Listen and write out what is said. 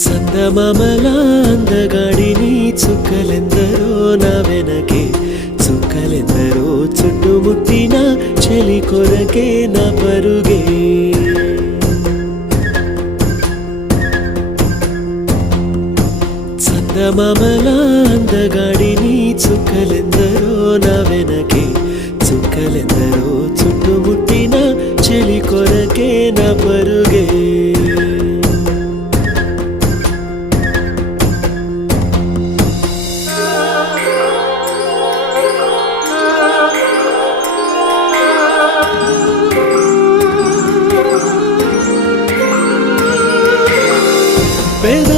చందమామల అందగాడిని చుక్కలెందరో నా వెనకే చుక్కలెందరో చుట్టుముట్టిన చెలి కొరకే నా పరుగే చందమామల అందగాడిని చుక్కలెందరో నా వెనకే చుక్కలెందరో చుట్టుముట్టిన చెలి కొరకే నా పరుగే పేద